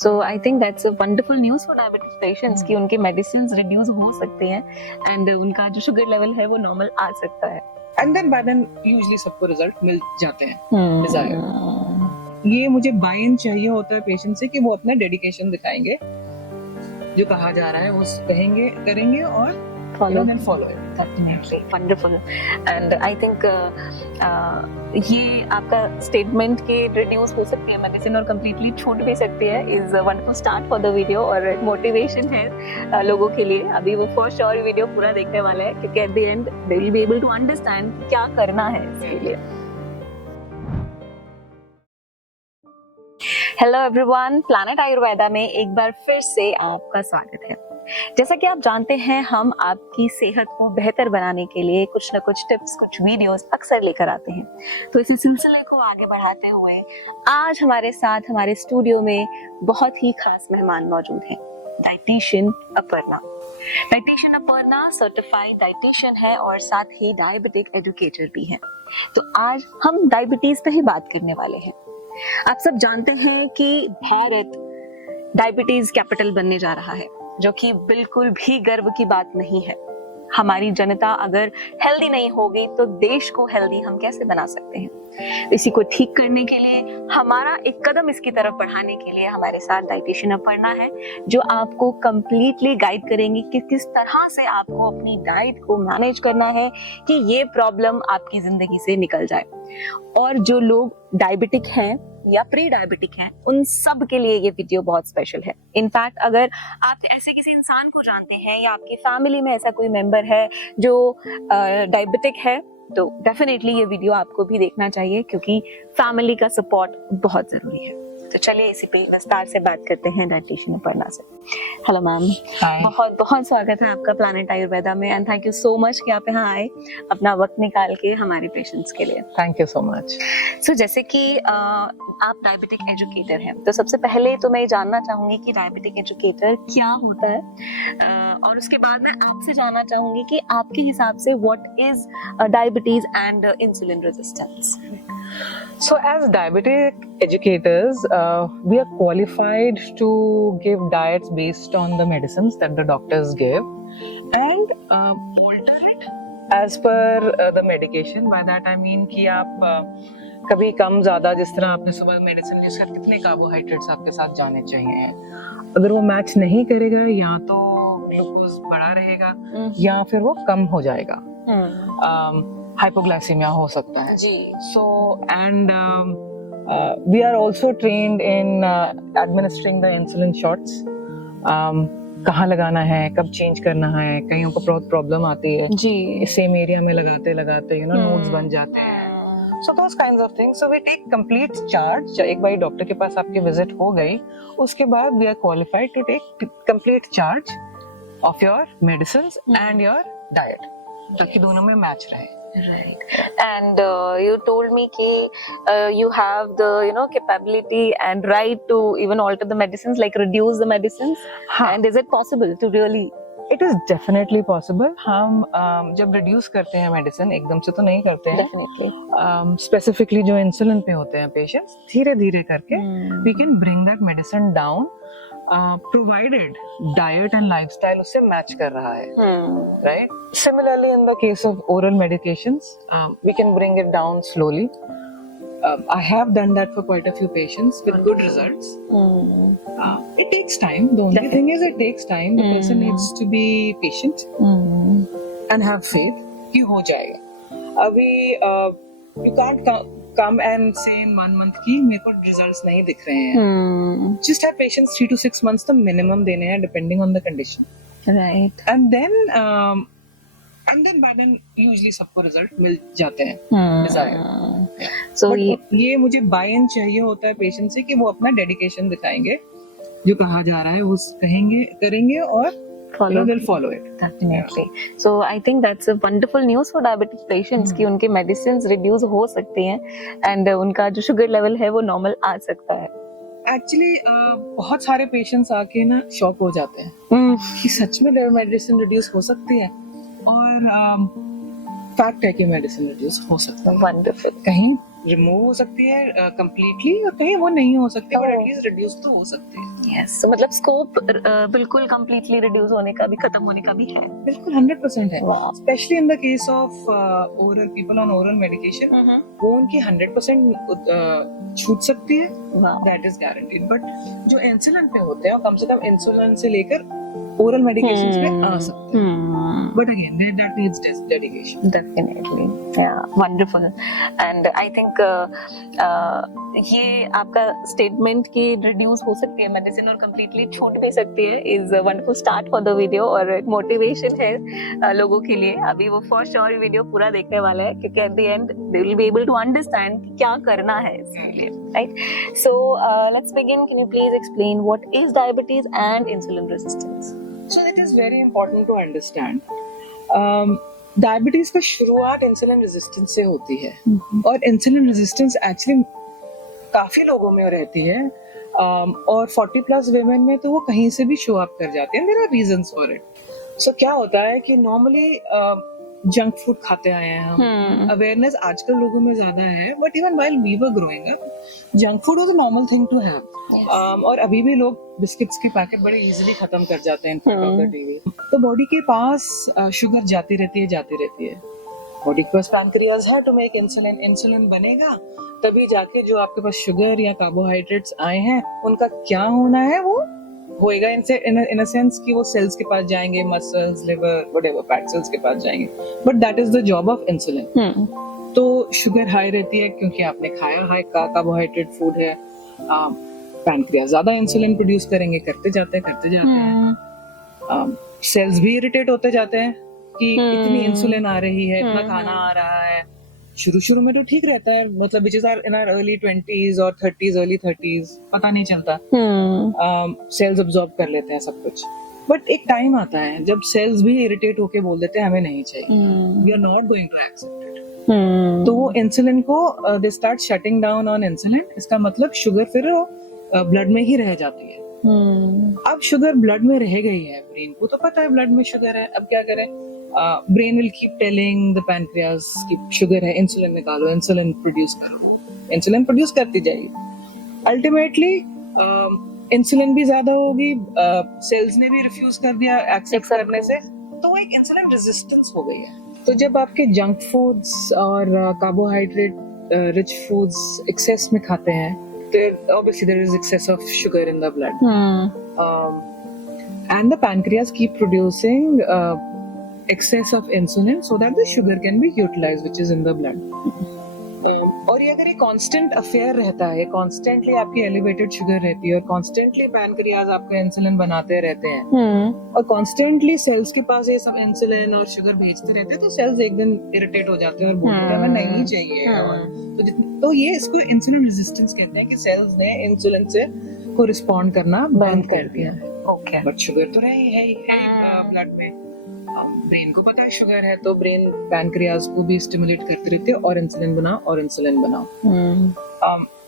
So I think that's a wonderful news for diabetes patients कि उनके medicines reduce हो सकते हैं and उनका जो sugar level है वो normal आ सकता है. And then by then usually सबको रिजल्ट मिल जाते हैं desired. ये मुझे बाय इन चाहिए होता है पेशेंट से कि वो अपना डेडिकेशन दिखाएंगे, जो कहा जा रहा है वो कहेंगे, करेंगे और follow it. Definitely wonderful. And I think ये आपका statement के reduce हो सकती है medicine और completely छूट भी सकती है is a wonderful start for the video और motivation है लोगों के लिए. अभी वो for sure वीडियो पूरा देखने वाले हैं क्योंकि at the end they will be able to understand क्या करना है इसके लिए. हेलो एवरीवन, प्लैनेट आयुर्वेदा में एक बार फिर से आपका स्वागत है. जैसा कि आप जानते हैं, हम आपकी सेहत को बेहतर बनाने के लिए कुछ न कुछ टिप्स, कुछ वीडियोस अक्सर लेकर आते हैं. तो इस सिलसिले को आगे बढ़ाते हुए आज हमारे साथ हमारे स्टूडियो में बहुत ही खास मेहमान मौजूद हैं. Dietitian Aparna. Dietitian Aparna certified dietitian है और साथ ही डायबिटिक एजुकेटर भी हैं. तो आज हम डायबिटीज पे ही बात करने वाले हैं. आप सब जानते हैं कि भारत डायबिटीज कैपिटल बनने जा रहा है, जो कि बिल्कुल भी गर्व की बात नहीं है. हमारी जनता अगर हेल्दी नहीं होगी तो देश को हेल्दी हम कैसे बना सकते हैं? इसी को ठीक करने के लिए, हमारा एक कदम इसकी तरफ बढ़ाने के लिए हमारे साथ डाइटिशियन अपर्णा है, जो आपको कंप्लीटली गाइड करेंगी कि किस तरह से आपको अपनी डाइट को मैनेज करना है कि ये प्रॉब्लम आपकी जिंदगी से निकल जाए. और जो लोग डायबिटिक हैं या प्री डायबिटिक हैं, उन सब के लिए ये वीडियो बहुत स्पेशल है. इनफैक्ट अगर आप ऐसे किसी इंसान को जानते हैं या आपकी फैमिली में ऐसा कोई मेंबर है जो डायबिटिक है, तो डेफिनेटली ये वीडियो आपको भी देखना चाहिए क्योंकि फैमिली का सपोर्ट बहुत जरूरी है. तो चलिए इसी पे विस्तार से बात करते हैं डाइटिशियन अपर्णा से. हेलो मैम, बहुत बहुत स्वागत है आपका प्लैनेट आयुर्वेदा में and thank you so much कि आप यहाँ आए अपना वक्त निकाल के हमारे पेशेंट्स के लिए. Thank you so much. So जैसे कि आप डायबिटिक एजुकेटर हैं, तो सबसे पहले तो मैं ये जानना चाहूंगी कि डायबिटिक एजुकेटर क्या होता है, और उसके बाद मैं आपसे जानना चाहूंगी कि आपके हिसाब से what is diabetes and insulin resistance. So as diabetic educators, we are qualified to give diets based on the medicines that the doctors give and alter it as per the medication. By that I mean कि आप कभी कम ज्यादा, जिस तरह आपने सुबह medicine use कर, कितने कार्बोहाइड्रेट्स आपके साथ जाने चाहिए, अगर वो मैच नहीं करेगा या तो ग्लूकोज बढ़ा रहेगा या फिर वो कम हो जाएगा. हाइपोग्लाइसीमिया हो सकता है जी. So and we are also trained in administering the insulin shots. कहाँ लगाना है, कब चेंज करना है, कईयों को बहुत प्रॉब्लम आती है जी. सेम एरिया में लगाते लगाते नोड्स बन जाते हैं. So those kinds of things. So we take complete charge. एक बार डॉक्टर के पास आपकी विजिट हो गई, उसके बाद we are qualified to take complete charge of your medicines and your diet, ताकि दोनों में मैच रहे. Right. And you told me कि you have the capability and right to even alter the medicines, like reduce the medicines. हाँ. And is it possible to really? It is definitely possible. हम जब reduce करते हैं medicine, एकदम से तो नहीं करते हैं. Definitely. स्पेसिफिकली जो इंसुलिन पे होते हैं पेशेंट्स, धीरे धीरे करके we can bring that medicine down, provided diet and lifestyle उससे मैच कर रहा है. Right? Similarly, in the case of oral medications, we can bring it down slowly. I have done that for quite a few patients with good results. It takes time. The only thing is it takes time. The person needs to be patient and have faith कि हो जाएगा. अभी you can't come and say in 1 month कि मेरे को results नहीं दिख रहे हैं. Just have patience 3 to 6 months the minimum देने हैं depending on the condition. Right. And then by then usually सबको रिजल्ट मिल जाते हैं desired. So ये मुझे बाय इन चाहिए होता है पेशेंट से कि वो अपना डेडिकेशन दिखाएंगे, जो कहा जा रहा है वो कहेंगे, करेंगे और they'll follow it. Definitely. So I think that's a wonderful news for diabetic patients कि उनके medicines reduce हो सकते हैं and उनका जो sugar level है वो normal आ सकता है. Actually बहुत सारे पेशेंट्स आके ना शॉक हो जाते हैं कि सच में मेडिसिन रिड्यूस हो सकती है, और फैक्ट है कि मेडिसिन रिड्यूस हो सकता है. Wonderful. कहीं रिमूव हो सकती है कंप्लीटली और कहीं वो नहीं हो सकती, बट Oh. एटलीस्ट रिड्यूस तो हो सकती है। यस, मतलब स्कोप बिल्कुल कंप्लीटली रिड्यूस होने का भी, खत्म होने का भी है। बिल्कुल 100% है, Wow. Specially in the case of oral people on oral medication, वो उनकी 100% छूट सकती है, Wow. That is guaranteed. But जो इंसुलिन पे होते हैं, कम से कम इंसुलिन से लेकर ओरल मेडिकेशंस पे आ सकते हैं, but again that needs dedication. Definitely, yeah, wonderful. And I think ये आपका स्टेटमेंट कि रिड्यूस हो सकती है मेडिसिन और कंप्लीटली छूट भी सकती है is wonderful start for the video, और एक मोटिवेशन है लोगों के लिए। अभी वो फॉर श्योर वीडियो पूरा देखने वाला है, क्योंकि at the end they will be able to understand कि क्या करना है इसके लिए, right? So let's begin. Can you please explain what is diabetes and insulin resistance? So it is very important to understand. Diabetes का शुरुआत insulin resistance से होती है, और इंसुलिन रेजिस्टेंस एक्चुअली काफी लोगों में रहती है, और 40+ वुमेन में तो वो कहीं से भी शो अप कर जाती है। There are reasons for it. So क्या होता है कि नॉर्मली जंक फूड खाते आए हैं हम, अवेयरनेस आजकल लोगों में ज्यादा है, but even while we were growing up junk food was a normal thing to have. और अभी भी लोग बिस्किट्स के पैकेट बड़े इजीली खत्म कर जाते हैं in front of the TV. तो बॉडी के पास शुगर जाती रहती है। बॉडी के पास पैनक्रियाज है टू मेक इंसुलिन, इंसुलिन बनेगा तभी जाके जो आपके पास शुगर या कार्बोहाइड्रेट्स आए हैं उनका क्या होना है वो होएगा, इनसे इन अ सेंस कि वो सेल्स के पास जाएंगे, muscles, liver, whatever, fat cells के पास जाएंगे, but that is the job of insulin. तो शुगर हाई रहती है क्योंकि आपने खाया हाई कार्बोहाइड्रेट फूड है, पैनक्रियाज ज्यादा इंसुलिन प्रोड्यूस करेंगे, करते जाते हैं। सेल्स भी इरिटेट होते जाते हैं कि इतनी इंसुलिन आ रही है, इतना खाना आ रहा है। शुरू में तो ठीक रहता है, मतलब which is in our early 20s और 30s, अर्ली 30s, पता नहीं चलता, सेल्स अब्सॉर्ब कर लेते हैं सब कुछ। बट एक टाइम आता है जब सेल्स भी इरिटेट होके बोल देते हैं हमें नहीं चाहिए, we are not going to accept it. तो वो इंसुलिन को they start shutting down on insulin. इसका मतलब शुगर फिर ब्लड में ही रह जाती है। अब शुगर ब्लड में रह गई है, ब्रेन को तो पता है ब्लड में शुगर है, अब क्या करें? Brain will keep telling the pancreas कि शुगर है, इंसुलिन निकालो, इंसुलिन प्रोड्यूस करो, इंसुलिन प्रोड्यूस करती जाएगी। अल्टीमेटली इंसुलिन भी ज्यादा होगी, सेल्स ने भी रिफ्यूज कर दिया एक्सेप्ट करने से, तो एक इंसुलिन रेजिस्टेंस हो गई है। तो जब आपके जंक फूड्स और कार्बोहाइड्रेट रिच फूड्स एक्सेस में खाते हैं, obviously there is excess of sugar in the blood, and the pancreas keep producing excess of insulin so that the sugar can be utilized which is in the blood. और ये अगर एक constant affair रहता है, constantly आपकी elevated sugar रहती है और कांस्टेंटली पैनक्रियाज आपका इंसुलिन बनाते रहते हैं और कांस्टेंटली सेल्स के पास ये सब इंसुलिन और शुगर भेजते रहते हैं, तो सेल्स एक दिन इरिटेट हो जाते हैं और बोलते हैं हमें नहीं चाहिए। और तो ये इसको इंसुलिन रेजिस्टेंस कहते हैं कि सेल्स ने इंसुलिन से को रिस्पॉन्ड करना बंद कर दिया है। ओके, बट शुगर तो रही है ब्लड में, ब्रेन को पता है शुगर है, तो ब्रेन पैनक्रियाज को भी स्टिमुलेट करती रहती है और इंसुलिन बनाओ।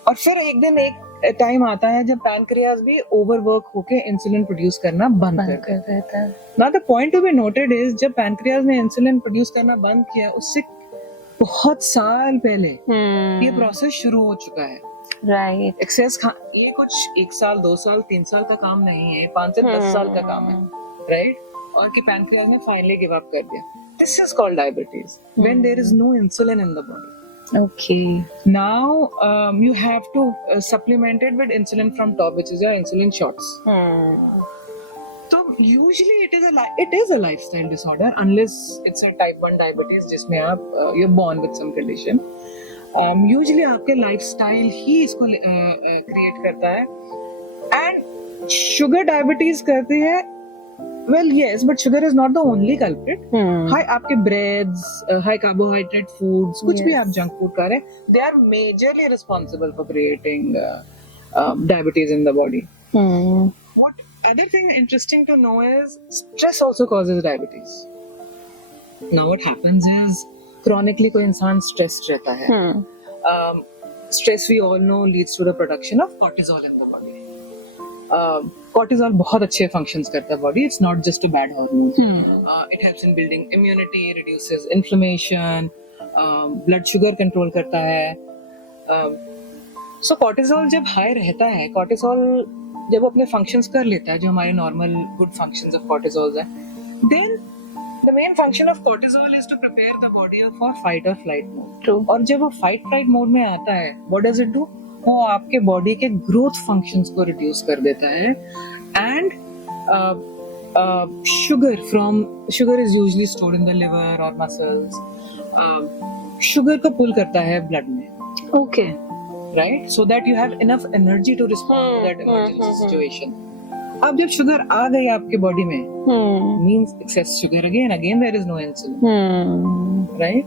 और फिर एक दिन एक टाइम आता है जब पैनक्रियाज भी ओवरवर्क होके इंसुलिन प्रोड्यूस करना बंद कर देता है। Now the point to be noted is जब पैनक्रियाज ने इंसुलिन प्रोड्यूस करना बंद किया, उससे बहुत साल पहले ये प्रोसेस शुरू हो चुका है। राइट, एक्सेस ये कुछ 1 साल 2 साल 3 साल का काम नहीं है, 5 से 10 साल का काम है, राइट? और कि पैनक्रियाज ने फाइनली गिव अप कर दिया। This is called diabetes when there is no insulin in the body. Okay, now you have to supplement it with insulin from top, which is your insulin shots. So usually it is a lifestyle disorder unless it's a type 1 diabetes जिसमें आप you're born with some condition. Usually आपके lifestyle ही इसको create करता है, and sugar diabetes करती है। Well, yes, but sugar is not the only culprit. High आपके breads, high carbohydrate foods, कुछ भी आप junk food खा रहे हैं, they are majorly responsible for creating diabetes in the body. What other thing interesting to know is stress also causes diabetes. Now what happens is chronically कोई इंसान stressed रहता है. Stress we all know leads to the production of cortisol in the body. Cortisol बहुत अच्छे functions करता है body. It's not just a bad hormone. It helps in building immunity, reduces inflammation, blood sugar control करता है, सो cortisol जब high रहता है, cortisol जब वो अपने फंक्शंस कर लेता है, जो हमारे normal good functions of cortisol है, then the main function of cortisol is to prepare the body for fight और फ्लाइट मोड। ट्रू। और जब वो फाइट फ्लाइट मोड में आता है, व्हाट डज इट डू? वो आपके बॉडी के ग्रोथ फंक्शंस को रिड्यूस कर देता है, and sugar is usually stored in the liver or muscles. Sugar को pull करता है blood में, okay. right? So that you have enough energy to respond to that emergency situation. अब जब sugar आ गई आपके बॉडी में, means excess sugar again there is no insulin, right?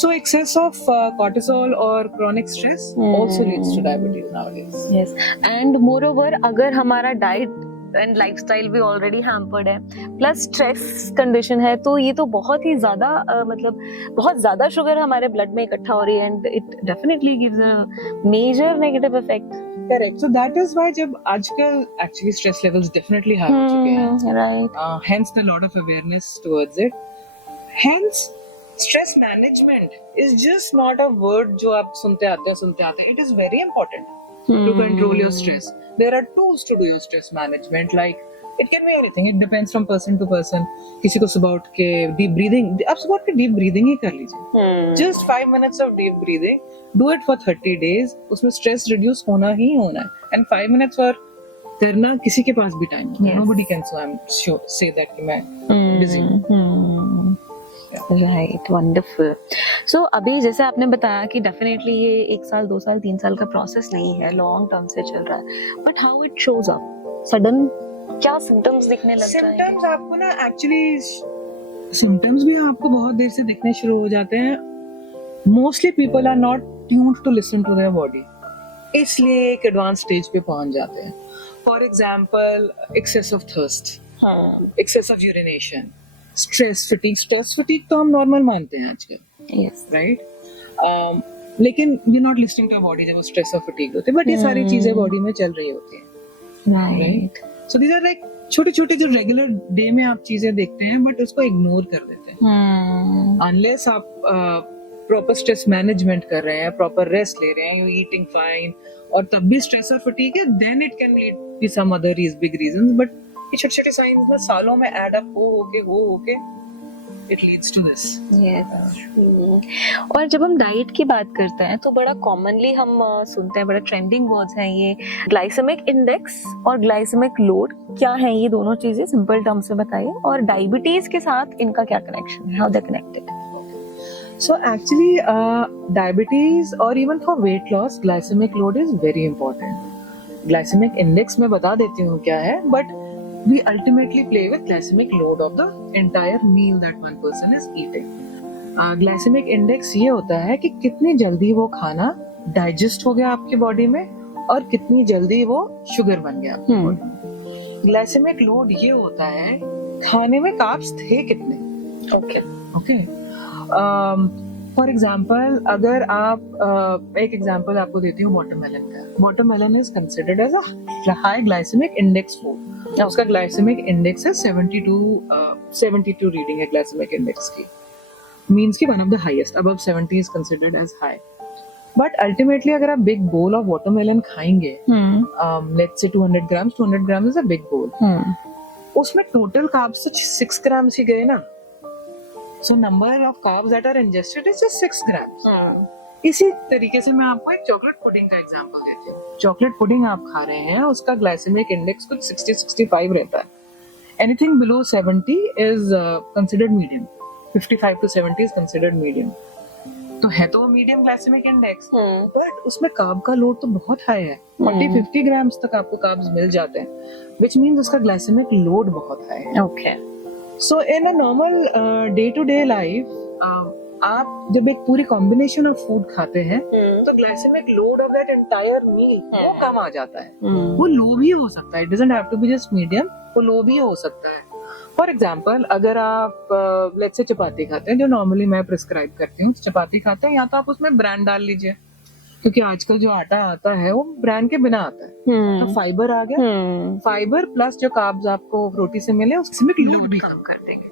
So excess of cortisol or chronic stress also leads to diabetes nowadays. Yes, and moreover अगर हमारा diet and lifestyle भी already hampered है, plus stress condition है, तो ये तो बहुत ही ज्यादा मतलब बहुत ज्यादा शुगर हमारे ब्लड में इकट्ठा हो रही है, and it definitely gives a major negative effect. Correct. So that is why जब आजकल actually stress levels definitely high हो चुके हैं, right. hence the lot of awareness towards it. Hence stress management is just not a word जो आप सुनते आते हैं. It is very important to control your stress. There are tools to do your stress management, like it can be anything. It depends from person to person. किसी को सुबह उठ के deep breathing, आप सुबह उठ के deep breathing ही कर लीजिए. Just 5 minutes of deep breathing. Do it for 30 days. उसमें stress reduce होना ही होना है. And 5 minutes for करना किसी के पास भी टाइम नहीं. Nobody can say that कि मैं busy हूँ. Right, wonderful. सो अभी जैसे आपने बताया कि डेफिनेटली ये 1 साल 2 साल 3 साल का प्रोसेस नहीं है, लॉन्ग टर्म से चल रहा है, but how it shows up sudden, क्या सिम्टम्स दिखने लगता है? सिम्टम्स आपको ना एक्चुअली सिम्टम्स भी आपको बहुत देर से दिखने शुरू हो जाते हैं. Mostly people are not tuned to listen to their body, इसलिए एक एडवांस स्टेज पे पहुंच जाते हैं. For example excess of thirst, excess of urination, stress fatigue तो हम नॉर्मल मानते हैं आजकल, यस, राइट? लेकिन we not listening to body जब वो स्ट्रेस और फटीग होते हैं, बट ये सारी चीजें बॉडी में चल रही होती हैं, right? So these are like छोटे छोटे जो रेगुलर डे में आप चीजें देखते हैं, बट उसको इग्नोर कर देते हैं. अनलेस आप प्रॉपर स्ट्रेस मैनेजमेंट कर रहे हैं, प्रॉपर रेस्ट ले रहे हैं, यू ईटिंग फाइन, और तब भी स्ट्रेस और फटीग है, then it can lead to some other big reasons. But ये छोटे छोटे साइंस ना सालों में ऐड अप हो होके it leads to this. Yes. और जब हम डाइट की बात करते हैं तो बड़ा कॉमनली हम सुनते हैं, बड़ा ट्रेंडिंग वर्ड्स हैं ये ग्लाइसेमिक इंडेक्स और ग्लाइसेमिक लोड. क्या है ये दोनों चीजें, सिंपल टर्म से बताइए, और डायबिटीज के साथ इनका क्या कनेक्शन है, how they connected? So actually diabetes or even for weight loss, glycemic load is very important. Glycemic index मैं बता देती हूँ क्या है, but we ultimately play with glycemic load of the entire meal that one person is eating. Glycemic index ये होता है कि कितनी जल्दी वो खाना डाइजेस्ट हो गया आपके बॉडी में और कितनी जल्दी वो शुगर बन गया आपकी बॉडी में. ग्लाइसेमिक लोड ये होता है खाने में कार्ब्स थे कितने. ओके. फॉर एग्जाम्पल अगर आप एक एग्जाम्पल आपको देती हूँ वाटरमेलन का. Watermelon is considered as a high glycemic index food. उसका ग्लाइसेमिक इंडेक्स है 72 रीडिंग है ग्लाइसेमिक इंडेक्स की, मींस कि one of the highest, above 70 is considered as high. But ultimately अगर आप बिग बोल ऑफ वाटरमेलन खाएंगे, let's say 200 grams is a big बोल, उसमें टोटल कार्ब्स तो 6 ग्राम्स ही गए ना. So number of carbs that are ingested is just 6 grams. इसी तरीके से मैं आपको एक चॉकलेट पुडिंग का एग्जांपल देती हूँ. चॉकलेट पुडिंग आप खा रहे हैं, उसका ग्लाइसेमिक इंडेक्स कुछ 60-65 रहता है. Anything below 70 is considered medium. 55 to 70 is considered medium. तो है तो मीडियम ग्लाइसेमिक इंडेक्स, बट उसमें कार्ब का लोड तो बहुत हाई है. 40-50 ग्राम्स तक आपको कार्ब्स मिल जाते हैं, व्हिच मींस उसका ग्लाइसेमिक लोड बहुत हाई है. Okay. So in a normal day to day life आप जब एक पूरी कॉम्बिनेशन ऑफ फूड खाते हैं तो glycaemic load of that entire meal वो कम आ जाता है. वो लो भी हो सकता है, it doesn't have to be just medium, वो लो भी हो सकता है. फॉर एग्जांपल अगर आप लेट्स से चपाती खाते हैं, जो नॉर्मली मैं प्रिस्क्राइब करती हूँ, चपाती खाते हैं, या तो आप उसमें ब्रांड डाल लीजिए, क्योंकि आजकल जो आटा आता है वो ब्रांड के बिना आता है. तो फाइबर आ गया, फाइबर प्लस जो कार्ब्स आपको रोटी से मिले उसमें लोड भी कम कर देंगे.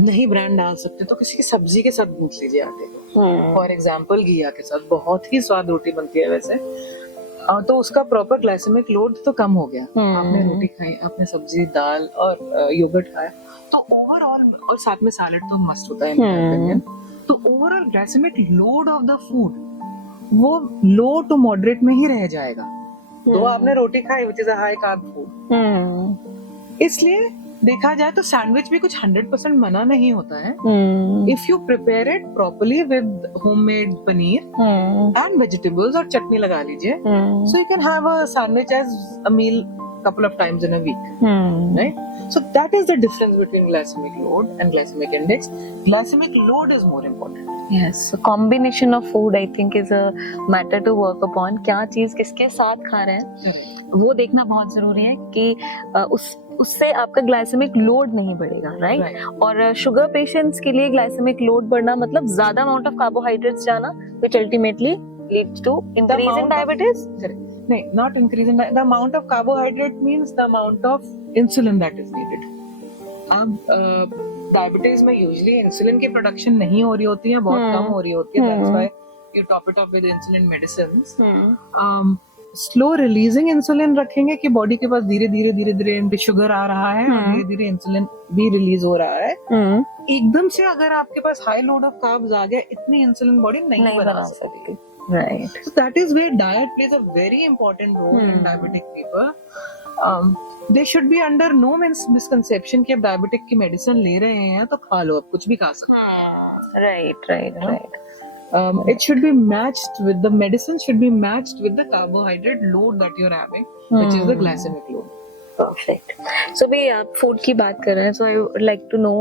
नहीं ब्रांड डाल सकते तो किसी की सब्जी के साथ गूंथ लीजिए आटे को, फॉर एग्जाम्पल घिया के साथ बहुत ही स्वाद रोटी बनती है वैसे, तो उसका प्रॉपर ग्लाइसेमिक लोड तो कम हो गया। आपने रोटी खाई, आपने सब्जी दाल और योगर्ट खाया, तो ओवरऑल, और साथ में सैलेड तो मस्ट होता है in my opinion, तो overall glycemic load of the food वो लो टू मॉडरेट में ही रह जाएगा। तो आपने रोटी खाई which is a high carb food, इसलिए देखा जाए तो सैंडविच भी कुछ 100% मना नहीं होता है if you prepare it properly with homemade paneer and vegetables और चटनी लगा लीजिए, so you can have a sandwich as a meal couple of times in a week, right? So that is the difference between glycemic load and glycemic index. Glycemic load is more important. Yes, so combination of food I think is a matter to work upon. क्या चीज किसके साथ खा रहे हैं वो देखना बहुत जरूरी है कि उससे आपका ग्लाइसेमिक लोड नहीं बढ़ेगा, राइट? और शुगर पेशेंट्स के लिए ग्लाइसेमिक लोड बढ़ना मतलब ज्यादा अमाउंट ऑफ कार्बोहाइड्रेट्स जाना, which ultimately leads to increase in diabetes. नहीं, not increase in the amount of carbohydrate means the amount of insulin that is needed. अब डायबिटीज में यूजुअली इंसुलिन की प्रोडक्शन नहीं हो रही होती है, बहुत कम हो रही होती है, that's why you top it up with insulin medicines. Slow releasing insulin रखेंगे कि बॉडी के पास धीरे धीरे शुगर आ रहा है और धीरे धीरे इंसुलिन भी रिलीज हो रहा है। एकदम से अगर आपके पास हाई लोड ऑफ कार्ब्स आ गया, इतनी इंसुलिन बॉडी नहीं बना सकती। Right. So that is where diet plays a very important role in diabetic people. They should be under no misconception कि अब डायबिटिक की मेडिसिन ले रहे हैं तो खा लो, अब कुछ भी खा सकते हैं। Right. It should be matched with the medicine should be matched with the carbohydrate load that you're having, which is the glycemic load. Perfect. So भी आप फूड की बात कर रहे हैं, so I would like to know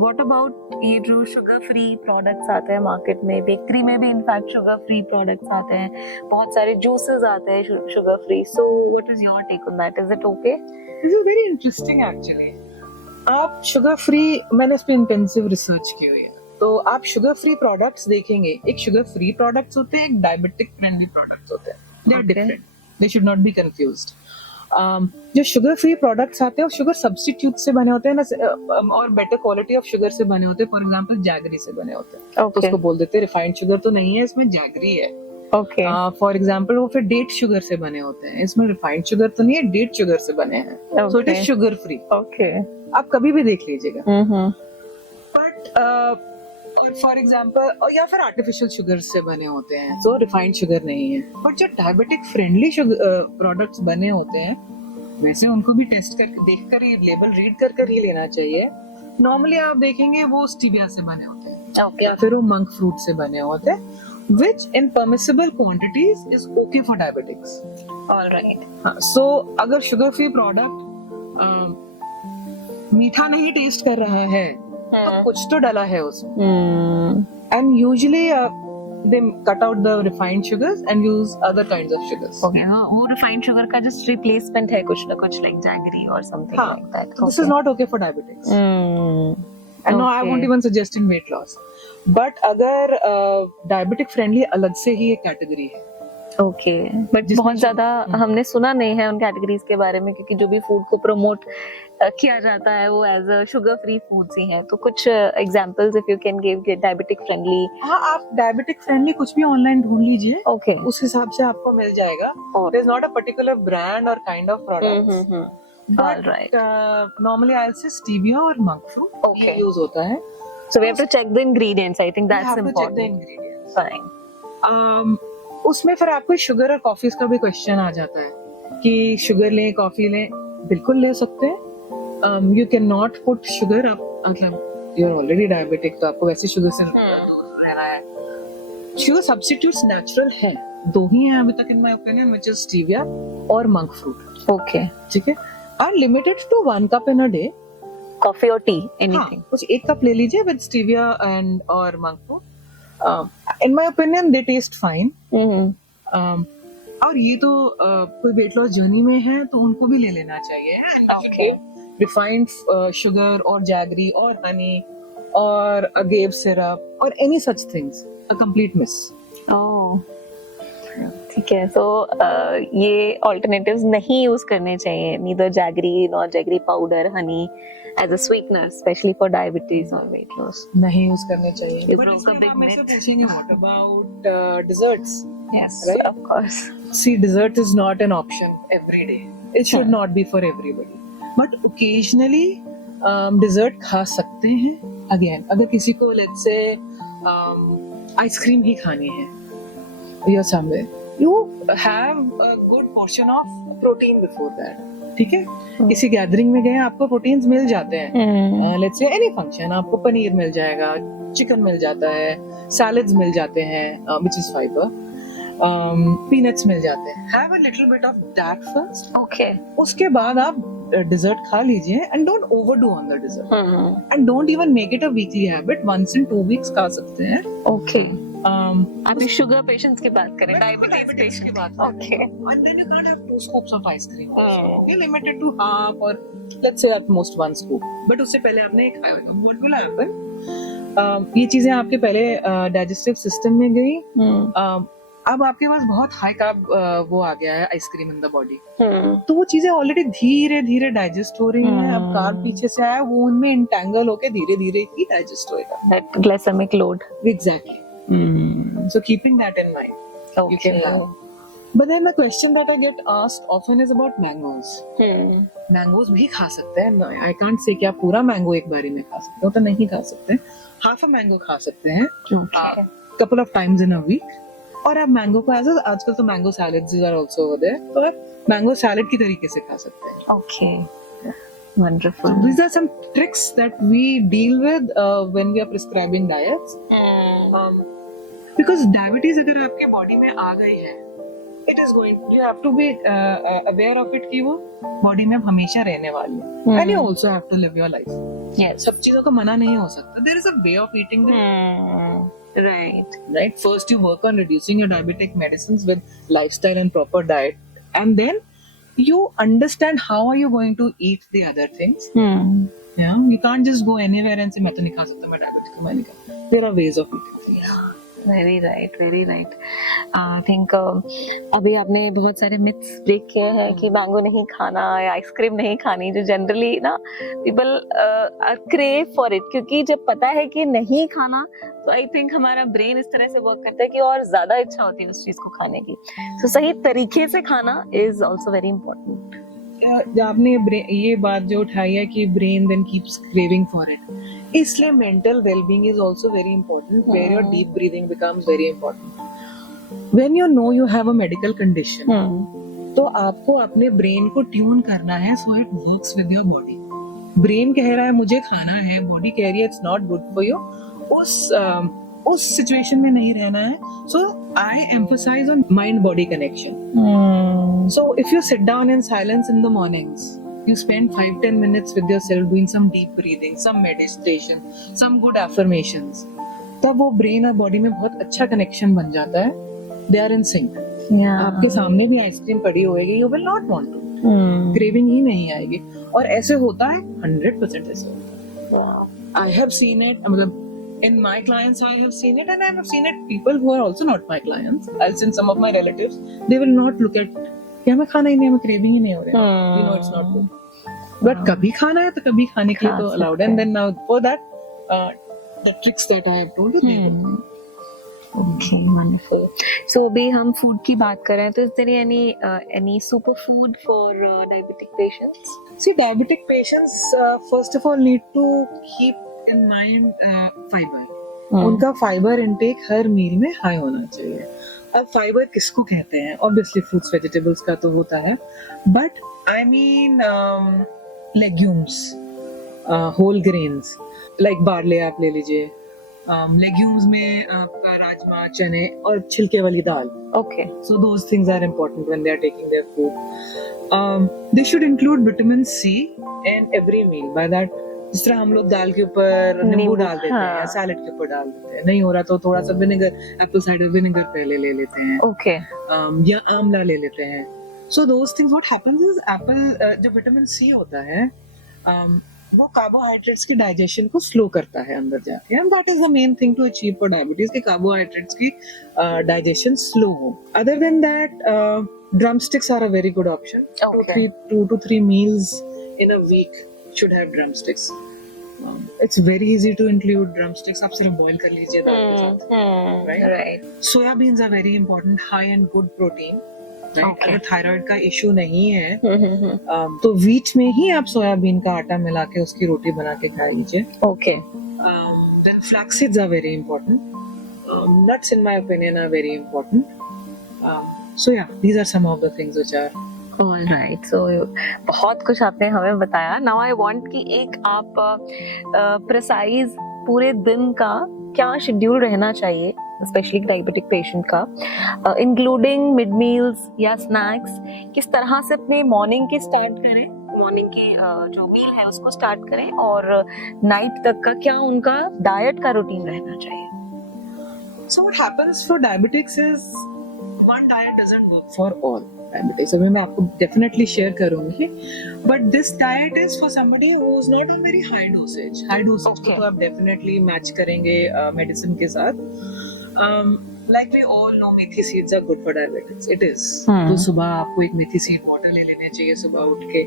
what about ये जो sugar free products आते हैं मार्केट में, बेकरी में भी इनफैक्ट शुगर फ्री प्रोडक्ट्स आते हैं, बहुत सारे जूसेस आते हैं sugar free, so what is your take on that? Is it okay? This is very interesting actually. आप शुगर फ्री, मैंने इस पे इंटेंसिव रिसर्च की हुई है, तो आप शुगर फ्री प्रोडक्ट्स देखेंगे, एक शुगर फ्री प्रोडक्ट्स होते हैं, एक डायबिटिक फ्रेंडली प्रोडक्ट्स होते हैं, they are different, they should not be confused. जो शुगर फ्री प्रोडक्ट्स आते हैं वो शुगर सब्स्टिट्यूट से बने होते हैं ना, और बेटर क्वालिटी ऑफ शुगर से बने होते हैं, फॉर एग्जांपल जैगरी से बने होते हैं, तो उसको बोल देते हैं रिफाइंड शुगर तो नहीं है, इसमें जैगरी है। फॉर एग्जांपल वो फिर डेट शुगर से बने होते हैं, इसमें रिफाइंड शुगर तो नहीं है, डेट शुगर से बने हैं, so it is sugar free. आप कभी भी देख लीजिएगा। बट और फॉर एग्जांपल, और या फिर आर्टिफिशियल शुगर से बने होते हैं, तो रिफाइंड शुगर नहीं है। बट जो डायबिटिक फ्रेंडली प्रोडक्ट्स बने होते हैं, वैसे उनको भी टेस्ट करके देखकर ही, लेबल रीड कर ही लेना चाहिए। नॉर्मली आप देखेंगे वो स्टीविया से बने होते हैं, या फिर वो मंक फ्रूट से बने होते हैं, which in permissible quantities is okay for diabetics. All right. So अगर शुगर फ्री प्रोडक्ट मीठा नहीं टेस्ट कर रहा है, तो कुछ तो डला है उसमें। And usually they cut out the refined sugars and use other kinds of sugars. Okay, वो refined sugar का just replacement है कुछ ना कुछ, like jaggery or something like that. This is not okay for diabetics. And no, I won't even suggest in weight loss. But अगर diabetic friendly अलग से ही एक कैटेगरी है। ओके, बट बहुत ज्यादा हमने सुना नहीं है उन कैटेगरीज के बारे में, क्योंकि जो भी फूड को प्रमोट किया जाता है वो as a sugar free foods ही हैं। तो कुछ examples if you can give diabetic friendly. हाँ, आप डायबिटिक फ्रेंडली कुछ भी ऑनलाइन ढूंढ लीजिए, ओके, उस हिसाब से आपको मिल जाएगा। There is not a particular brand और kind of products, All right. Normally I'll say stevia or monk fruit Okay. use होता है। So we have to check the ingredients. I think that's important. You have to check the ingredients. Fine. उसमें फिर आपको sugar और coffees का भी question आ जाता है कि शुगर लें कॉफी लें, बिल्कुल ले सकते हैं। You can not put sugar up, मतलब यू आर ऑलरेडी डायबिटिक, तो आपको वैसे शुगर से रहना है। शुगर सब्स्टिट्यूट्स नेचुरल है, दो ही हैं अभी तक in my opinion, which is stevia और मंक फ्रूट। ओके, ठीक है, are limited to 1 cup in a day। Coffee और टी, एनीथिंग, कुछ 1 कप ले लीजिए विद स्टीविया एंड और monk fruit. In my opinion, they taste fine. और ये तो कोई वेट लॉस जर्नी में है तो उनको भी ले लेना चाहिए। Okay. रिफाइंड शुगर और जैगरी और हनी और अगेव सिरप और any such things, a complete miss. Oh. ठीक है, तो ये ऑल्टरनेटिव्स नहीं यूज करने चाहिए, neither jaggery nor jaggery powder, honey as a sweetener, specially for diabetes और वेट लॉस. नहीं यूज करने चाहिए. You But broke इसमें a big आप मेरे से myth. पूछेंगे what about desserts? Yes, Right? of course. See, dessert is not an option every day. It should not be for everybody. But occasionally, dessert खा सकते हैं. Again, अगर किसी को let's say आइसक्रीम ही खानी है, you're somewhere, you have a good portion of protein before that. ठीक है, किसी गैदरिंग में गए आपको प्रोटीन्स मिल जाते हैं. लेट्स से एनी फंक्शन, आपको पनीर मिल जाएगा, चिकन मिल जाता है, सैलड्स मिल जाते हैं व्हिच इज फाइबर, पीनट्स मिल जाते हैं. Have a little bit of that first. Okay. उसके बाद आप डिजर्ट खा लीजिए and don't overdo on the dessert and don't even make it a weekly habit. Once in 2 weeks खा सकते हैं. Okay. अभी शुगर पेशेंट्स की बात करें, डायबिटीज की पेशेंट. बात Okay. and then you can't have 2 scoops of ice cream. Hmm. Okay, limited to half or let's say at most 1 scoop. But उससे पहले आपने एक खाया होगा. What will happen? ये चीजें आपके पहले डाइजेस्टिव सिस्टम में गई. अब आपके पास बहुत हाई कार्ब वो आ गया है आइसक्रीम इन द बॉडी. तो वो चीजें ऑलरेडी धीरे धीरे डाइजेस्ट हो रही हैं. अब कार्ब पीछे से आया, वो उनमें इंटेंगल होके धीरे धीरे ही डाइजेस्ट होएगा. That glycemic load. Exactly. So keeping that in mind, you can Okay. have. But then the question that I get asked often is about mangoes. Mangoes भी खा सकते हैं. I can't say कि आप पूरा मैंगो एक बारी में खा सकते हो, तो नहीं खा सकते. हाफ अ मैंगो खा सकते हैं Okay. couple of times in a week. और आप मैंगो को आजकल तो mango salads are also over there, तो आप मैंगो सैलेड की तरीके से खा सकते हैं. Okay. Wonderful. So these are some tricks that we deal with when we are prescribing diets. Because diabetes अगर आपके बॉडी में आ गई है, it is going, you have to be aware of it कि वो बॉडी में हमेशा रहने वाली है. And you also have to live your life. Yes. सब चीजों को मना नहीं हो सकता. There is a way of eating them. Right. Right? First you work on reducing your diabetic medicines with lifestyle and proper diet. And then you understand how are you going to eat the other things. Yeah, you can't just go anywhere and say मैं तो नहीं खा सकता, मैं diabetic हूँ, मैं नहीं खा. There are ways of eating things. Yeah. Very right, very right. I think अभी आपने बहुत सारे मिथ्स ब्रेक किए हैं कि मैंगो नहीं खाना या आइसक्रीम नहीं खानी, जो जनरली ना पीपल क्रेव फॉर इट, क्योंकि जब पता है कि नहीं खाना तो आई थिंक हमारा ब्रेन इस तरह से वर्क करता है कि और ज्यादा इच्छा होती है उस चीज को खाने की. तो सही तरीके से खाना इज ऑल्सो वेरी इंपॉर्टेंट. आपने ये बात जो उठाई है कि brain then keeps craving for it, इसलिए mental wellbeing is also very important, where your deep breathing becomes very important. When you know you have a medical condition, तो आपको अपने ब्रेन को ट्यून करना है so it works with your body. Brain कह रहा है मुझे खाना है, बॉडी कह रही है it's not good for you. उस सिचुएशन में नहीं रहना है. So I emphasise on mind body connection. So if you sit down in silence in the mornings, you spend 5-10 minutes with yourself doing some deep breathing, some meditation, some good affirmations, तब वो brain और body में बहुत अच्छा connection बन जाता है. They are in sync. आपके सामने भी आइसक्रीम पड़ी होगी, you will not want to. Craving ही नहीं आएगी. और ऐसे होता है 100% ऐसे होता है. I have seen it. मतलब in my clients I have seen it, and I have seen it people who are also not my clients. I've seen some of my relatives. They will not look at कि हमें खाना ही नहीं, हमें craving ही नहीं हो रहा है. You know it's not good. But कभी खाना है तो कभी खाने के लिए तो allowed. And then now for that, the tricks that I have told you. Okay, wonderful. So अभी हम फूड की बात कर रहे हैं, तो is there any superfood for diabetic patients? See, diabetic patients first of all need to keep in mind fiber. उनका fibre intake हर मील में हाई होना चाहिए. अब फाइबर किसको कहते हैं? ऑब्वियसली फ्रूट्स वेजिटेबल्स का तो होता है, but I mean legumes, whole grains like barley आप ले लीजिए. लेग्यूम्स में आपका राजमा, चने और छिलके वाली दाल. Okay. So those things are important when they are taking their food. They should include vitamin C in every meal. By that, जिस तरह हम लोग दाल के ऊपर नींबू डाल देते हैं, सैलेड के ऊपर डाल देते हैं, नहीं हो रहा तो थोड़ा सा विनेगर, एप्पल साइडर विनेगर पहले ले लेते हैं. Okay. या आंवला ले लेते हैं. So those things, what happens is Apple जो विटामिन सी होता है, वो कार्बोहाइड्रेट्स के डाइजेशन को स्लो करता है अंदर जाके, and that is the main thing to achieve for diabetes कि कार्बोहाइड्रेट्स की डाइजेशन स्लो हो. Other than that drumsticks are a very good option. Okay. 2 to 3 meals in a week should have drumsticks. It's very easy to include drumsticks. आप सिर्फ boil कर लीजिए दाल के साथ, right? Soya beans are very important, high and good protein. Right? Okay. अगर thyroid का issue नहीं है तो व्हीट में ही आप सोयाबीन का आटा मिला के उसकी रोटी बना के खा लीजिए. Okay. Then flax seeds are very important. Nuts, in my opinion, are very important. So yeah, these are some of the things which are. All right. So बहुत कुछ आपने हमें बताया. Now I want कि एक आप प्रिसाइज पूरे दिन का क्या शेड्यूल रहना चाहिए स्पेशली डायबिटिक पेशेंट का, इंक्लूडिंग मिड मील्स या स्नैक्स, किस तरह से अपने मॉर्निंग की स्टार्ट करें, मॉर्निंग की जो मील है उसको स्टार्ट करें, और नाइट तक का क्या उनका डाइट का रूटीन रहना चाहिए. So what happens for diabetics is one diet doesn't work for all diabetics. So मैं आपको definitely share करूँगी, but this diet is for somebody who is not on very high dosage. High dosage को तो आप definitely match करेंगे medicine के साथ. Like we all know, methi seeds are good for diabetics. It is. तो सुबह आपको एक मेथी seed water ले लेने चाहिए सुबह उठ के.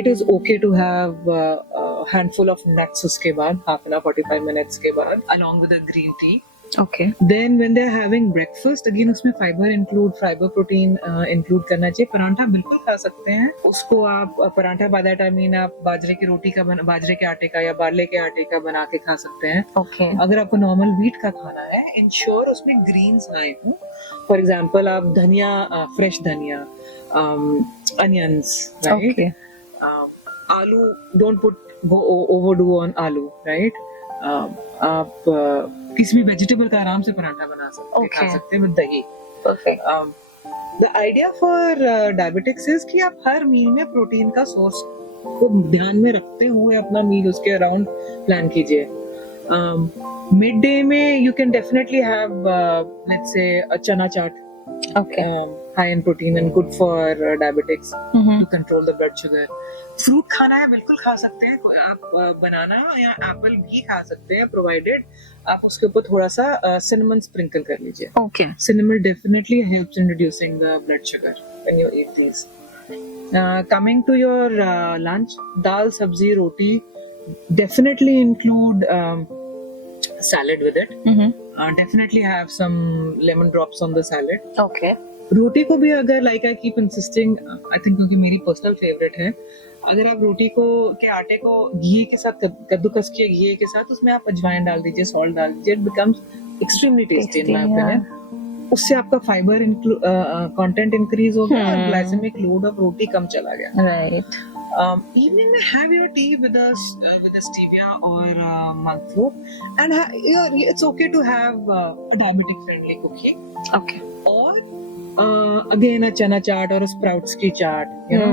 It is okay to have a handful of nuts उसके बाद, half an hour, 45 minutes के बाद, along with a green tea. Okay. Then when they're having breakfast, again उसमें fiber protein include करना चाहिए. परांठा बिल्कुल खा सकते हैं. उसको आप परांठा by that I mean आप बाजरे के आटे का या बार्ले के आटे का बना के खा सकते हैं. Okay. अगर आपको नॉर्मल व्हीट का खाना है, इंश्योर उसमें ग्रीन्स आए हों. फॉर एग्जाम्पल आप धनिया, फ्रेश धनिया, अनियंस, राइट. Okay. आलू, डोंट पुट ओवरडू ऑन आलू, राइट. आप किसी भी वेजिटेबल का आराम से पराठा बना सकते हैं, खा सकते हैं विद दही. Perfect. The idea for diabetics is कि आप हर मील में प्रोटीन का सोर्स को ध्यान में रखते हुए अपना मील उसके अराउंड प्लान कीजिए. मिड डे में you can definitely have let's say a chana chaat. Okay. High in protein and good for diabetics to control the blood sugar. Fruit खाना है, बिल्कुल खा सकते हैं. आप बनाना या एप्पल भी खा सकते हैं, प्रोवाइडेड आप उसके ऊपर थोड़ा सा सिनेमन स्प्रिंकल कर लीजिए. Okay. Cinnamon definitely helps in reducing the blood sugar when you eat these. Coming to your lunch, dal, sabzi, roti, definitely include salad with it. Definitely have some lemon drops on the salad. Okay. रोटी को भी अगर like I keep insisting, I think क्योंकि मेरी personal favourite है, अगर आप रोटी को के आटे को घी के साथ कद्दूकस किए घी के साथ उसमें आप अजवाइन डाल दीजिए, सॉल्ट डाल दीजिए, it becomes extremely tasty in my opinion. उससे आपका फाइबर कंटेंट इंक्रीज हो गया और ग्लाइसेमिक लोड ऑफ रोटी कम चला गया. Right. Evening में have your tea with a stevia or monk fruit, and it's okay to have a diabetic friendly cookie. Okay. Or again a chana chaat or a sprouts ki chaat. You know,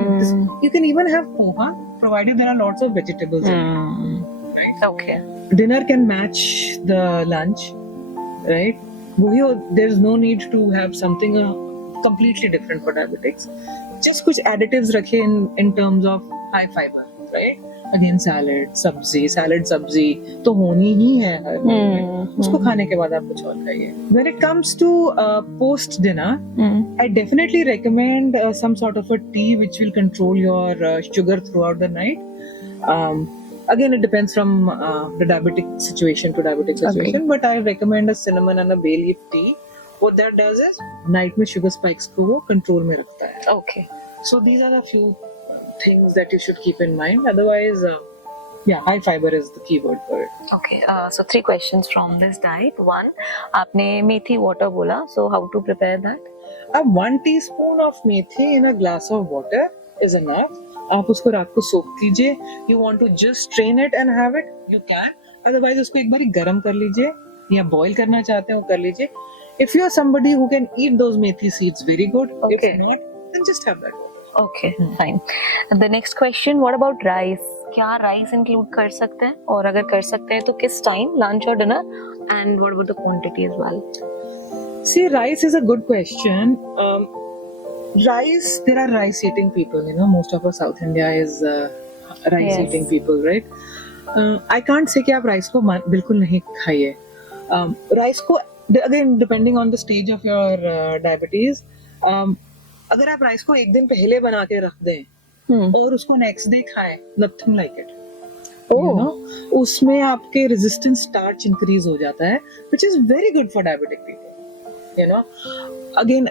you can even have poha, provided there are lots of vegetables in it. Right? Okay. Dinner can match the lunch, right? There's no need to have something completely different for diabetics. Just कुछ additives रखे in terms of high fiber, right? Again salad सब्जी तो होनी ही है हर meal में. उसको खाने के बाद आप कुछ और खाइए. When it comes to post dinner, I definitely recommend some sort of a tea which will control your sugar throughout the night. Again, it depends from the diabetic situation to diabetic situation, but I recommend a cinnamon and a bay leaf tea. What that does is night में sugar spikes को वो control में रखता है. Okay. So these are the few things that you should keep in mind. Otherwise, yeah, high fiber is the key word for it. Okay. So 3 questions from this diet. 1, आपने मेथी water बोला. So how to prepare that? 1 teaspoon of methi in a glass of water is enough. आप उसको रात को सोख कीजिए. You want to just strain it and have it, you can. Otherwise उसको एक बारी गरम कर लीजिए या boil करना चाहते हैं वो कर लीजिए. If you are somebody who can eat those methi seeds, very good. Okay. If not, then just have that water. Okay, fine. The next question, what about rice? क्या rice include कर सकते हैं, और अगर कर सकते हैं तो किस time, lunch or dinner? And what about the quantity as well? See, rice is a good question. Rice, there are rice eating people, you know, most of our South India is rice Yes. eating people, right? I can't say कि आप rice को बिल्कुल नहीं खाइए. Rice को again depending on the stage of your diabetes, अगर आप rice को एक दिन पहले बना के रख दें और उसको नेक्स्ट डे खाएं, nothing like it. You know, उसमें आपके रेजिस्टेंस स्टार्च इंक्रीज हो जाता है, which is very good for diabetic people. You know, again,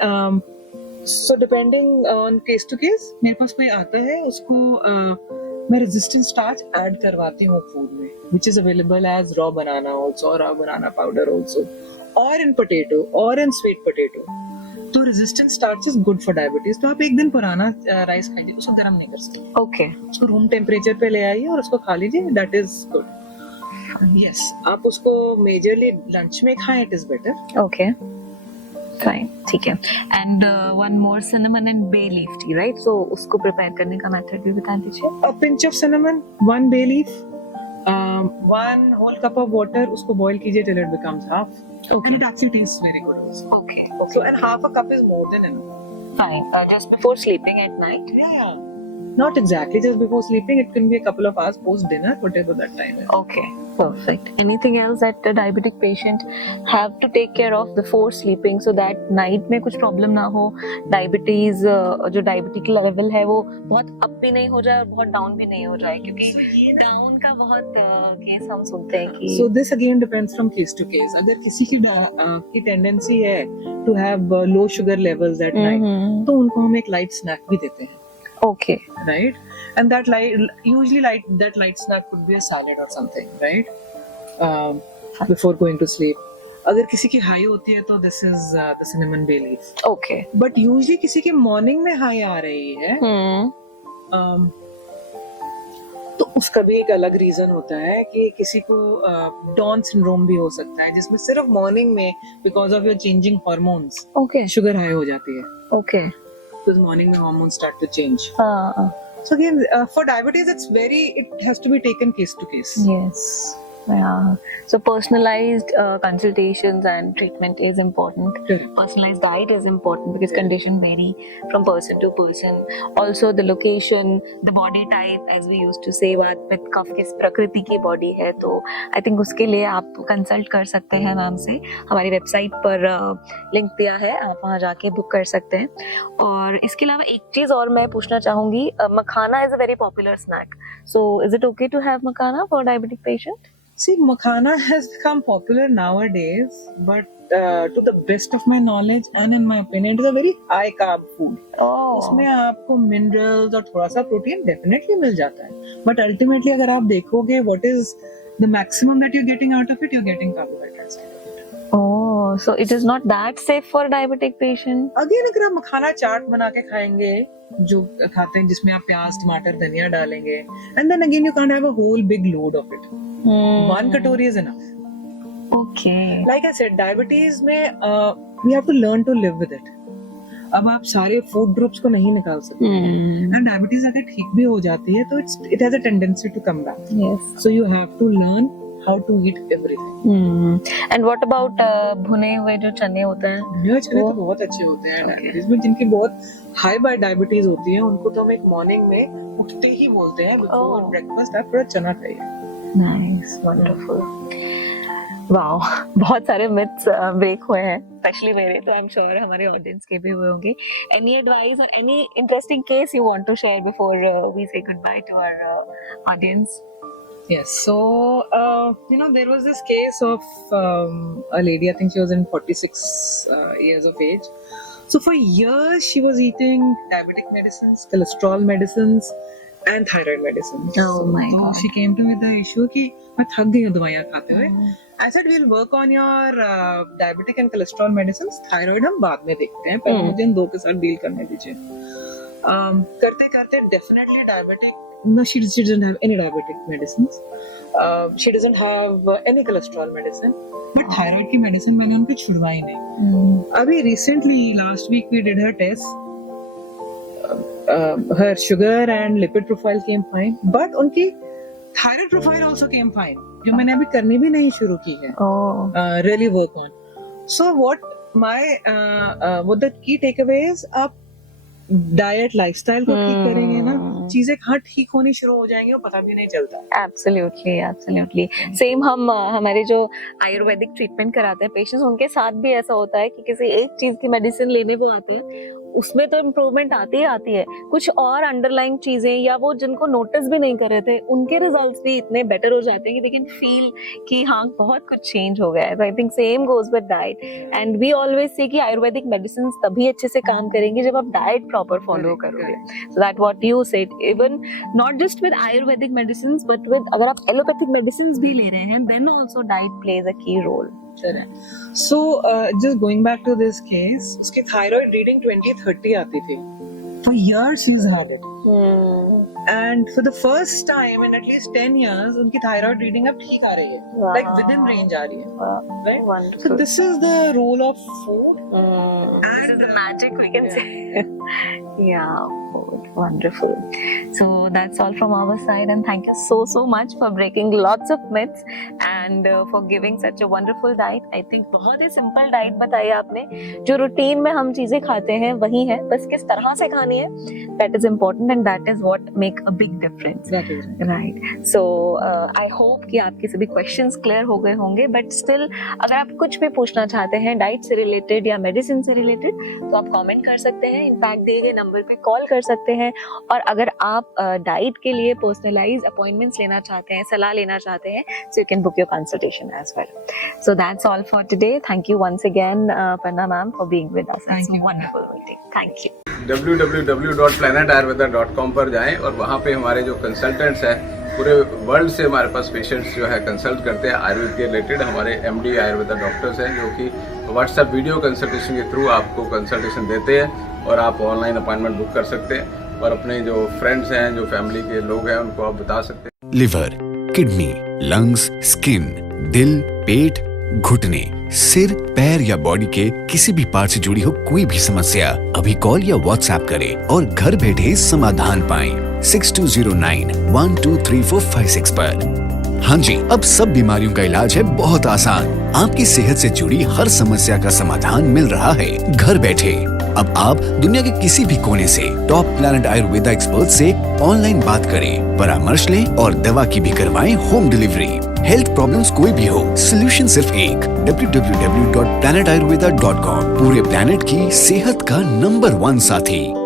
so depending on case to case, मेरे पास कोई आता है उसको मैं रेजिस्टेंस स्टार्च ऐड करवाती हूँ फूड में, which is available as raw banana also, raw banana powder also, or in potato, or in sweet potato. तो resistance starch is good for diabetes. तो आप एक दिन पुराना राइस खाइए, उसको गर्म नहीं कर सकते. ओके. उसको रूम टेम्परेचर पे ले आइए और उसको खा लीजिए, दैट इज गुड. यस, आप उसको मेजरली लंच में खाएं, it is better. Okay, fine, ठीक है. And one more cinnamon and bay leaf tea, right? So उसको प्रिपेयर करने का मेथड भी बता दीजिए. A pinch of cinnamon, 1 bay leaf, 1 whole cup of water, उसको बॉईल कीजिए till it becomes half. Okay. And it actually tastes very good. Okay. So, and half a cup is more than enough. Fine. Just before sleeping at night. Yeah. Not exactly just before sleeping. It can be a couple of hours post dinner, whatever that time is. Okay. Perfect. Anything else that a diabetic patient have to take care of before sleeping so that night में कुछ problem ना हो, diabetes जो diabetic level है वो बहुत up भी नहीं हो जाए और बहुत down भी नहीं हो जाए, क्योंकि down का बहुत केस हम सुनते हैं कि. So this again depends from case to case. अगर किसी की tendency है to have low sugar levels at night, तो उनको हम एक light snack भी देते हैं. Okay. Right? And that light snack could be a salad or something, right? Before going to sleep. अगर किसी की हाई होती है तो this is the cinnamon bay leaf. Okay. But usually किसी की morning में हाई आ रही है, तो उसका भी एक अलग रीजन होता है कि किसी को डॉन सिंड्रोम भी हो सकता है, जिसमें सिर्फ मॉर्निंग में because of your changing hormones Okay. Sugar high हो जाती है. Okay. Because morning में hormones start to change. हाँ. So again, for diabetes, it has to be taken case to case. Yes. Yeah. So personalized consultations and treatment is important. Correct. Personalized diet is important because Yeah. condition vary from person to person. Also the location, the body type, as we used to say, बात में कफ किस प्रकृति की body है, तो I think उसके लिए आप कंसल्ट कर सकते हैं मैम से. हमारी वेबसाइट पर लिंक दिया है, आप वहाँ जाके बुक कर सकते हैं. और इसके अलावा एक चीज़ और मैं पूछना चाहूँगी, makhana is a very popular snack, so is it okay to have makhana for diabetic patient? See, makhana has become popular nowadays, but to the best of my knowledge and in my opinion, it is a very high carb food. उसमें आपको minerals और थोड़ा सा protein definitely मिल जाता है, but ultimately अगर आप देखोगे what is the maximum that you're getting out of it, you're getting carbohydrates out of it. Oh, so it is not that safe for diabetic patient. Again, अगर आप मखाना चाट बना के खाएंगे, जो खाते हैं जिसमें आप प्याज, टमाटर, धनिया डालेंगे, and then again you can't have a whole big load of it. One katori is enough. Okay. Like I said, diabetes में we have to learn to live with it. अब आप सारे फूड ग्रुप्स को नहीं निकाल सकते. And diabetes अगर ठीक भी हो जाती है तो it has a tendency to come back. Yes. So you have to learn how to eat everything. And what about भुने हुए जो चने होते हैं? भुने चने तो बहुत अच्छे होते हैं डायबिटीज में. जिनकी बहुत हाई बाय डायबिटीज होती है उनको तो हम एक मॉर्निंग में उठते ही बोलते हैं बिफोर ब्रेकफास्ट आप थोड़ा चना खाइए. Nice, wonderful. वाओ, बहुत सारे मिथ्स ब्रेक हुए हैं, स्पेशली मेरे, तो आई एम श्योर हमारे ऑडियंस के भी हुए होंगे. एनी एडवाइस और any interesting case you want to share before we say goodbye to our audience? Yes, so there was this case of a lady, I think she was in 46 years of age. So for years she was eating diabetic medicines, cholesterol medicines and thyroid medicines. Oh my So God. she came to me with the issue कि मैं थक गई हूँ दवाइयाँ खाते हुए. I said we'll work on your diabetic and cholesterol medicines. Thyroid हम बाद में देखते हैं, पहले मुझे इन दो के साथ डील करने दीजिए. करते करते definitely diabetic. No, she doesn't have any diabetic medicines. She doesn't have any cholesterol medicine. But thyroid की medicine मैंने उनको छुड़वाई नहीं. अभी recently last week we did her test. Her sugar and lipid profile came fine, but उनकी thyroid profile also came fine. जो मैंने अभी करनी भी नहीं शुरू की है. Really work on. So what the key takeaway is, आप डाइट लाइफस्टाइल को ठीक करेंगे ना, चीजें कहाँ ठीक होनी शुरू हो जाएंगी वो पता भी नहीं चलता। Absolutely absolutely same. हम हमारे जो आयुर्वेदिक ट्रीटमेंट कराते हैं पेशेंट्स, उनके साथ भी ऐसा होता है कि किसी एक चीज की मेडिसिन लेने वो आते हैं, उसमें तो इम्प्रूवमेंट आती ही आती है, कुछ और अंडरलाइंग चीजें या वो जिनको नोटिस भी नहीं कर रहे थे उनके रिजल्ट्स भी इतने बेटर हो जाते हैं कि वी कैन फील कि हाँ बहुत कुछ चेंज हो गया है। I think same goes with diet, and we always say कि आयुर्वेदिक मेडिसिन तभी अच्छे से काम करेंगी जब आप डाइट प्रॉपर फॉलो करोगे। So that what you said, even not just with Ayurvedic medicine but with, अगर आप एलोपैथिक मेडिसिन भी ले रहे हैं then also diet plays a key role. So just going back to this case, उसकी thyroid reading 20-30 आती थी. For years she's had it. And for the first time in at least 10 years, उनकी thyroid reading अब ठीक आ रही है. Wow. Like within range आ रही है. Right? Wonderful. So this is the role of food. This is the magic we can say. Yeah, food. Wonderful. So that's all from our side, and thank you so much for breaking lots of myths and for giving such a wonderful diet. I think बहुत ही simple diet बताई आपने, जो routine में हम चीजें खाते हैं वही है, बस किस तरह से खानी है that is important and that is what make a big difference. That is right. Right. So I hope कि आपके सभी questions clear हो गए होंगे, but still अगर आप कुछ भी पूछना चाहते हैं डाइट से रिलेटेड या मेडिसिन से रिलेटेड तो आप कमेंट कर सकते हैं, इनफैक्ट दिए गए नंबर पे कॉल कर सकते हैं। और अगर आप डाइट के लिए पर्सनलाइज अपॉइंटमेंट्स लेना चाहते हैं, सलाह लेना चाहते हैं, so you can book your consultation as well. So that's all for today. Thank you once again Panna ma'am for being with us. Thank you. Wonderful meeting. Thank you. www.planetayurveda.com पर जाएं और वहाँ पे हमारे जो कंसल्टेंट्स हैं पूरे world से हमारे पास पेशेंट्स जो है कंसल्ट करते हैं आयुर्वेद के रिलेटेड। हमारे MD आयुर्वेदा डॉक्टर्स हैं जो कि व्हाट्सएप वीडियो कंसल्टेशन के थ्रू आपको कंसल्टेशन देते हैं और आप ऑनलाइन अपॉइंटमेंट बुक कर सकते हैं और अपने जो फ्रेंड्स हैं, जो फैमिली के लोग हैं, उनको आप बता सकते हैं। लिवर, किडनी, लंग्स, स्किन, दिल, पेट, घुटने, सिर, पैर या बॉडी के किसी भी पार्ट से जुड़ी हो कोई भी समस्या अभी कॉल या व्हाट्सएप करें और घर बैठे समाधान पाएं 6209123456 पर। हाँ जी, अब सब बीमारियों का इलाज है बहुत आसान। आपकी सेहत से जुड़ी हर समस्या का समाधान मिल रहा है घर बैठे। अब आप दुनिया के किसी भी कोने से टॉप प्लैनेट आयुर्वेदा एक्सपर्ट से ऑनलाइन बात करें, परामर्श लें और दवा की भी करवाएं होम डिलीवरी। हेल्थ प्रॉब्लम्स कोई भी हो, सोल्यूशन सिर्फ एक, www.planetayurveda.com। पूरे प्लैनेट की सेहत का नंबर 1 साथी।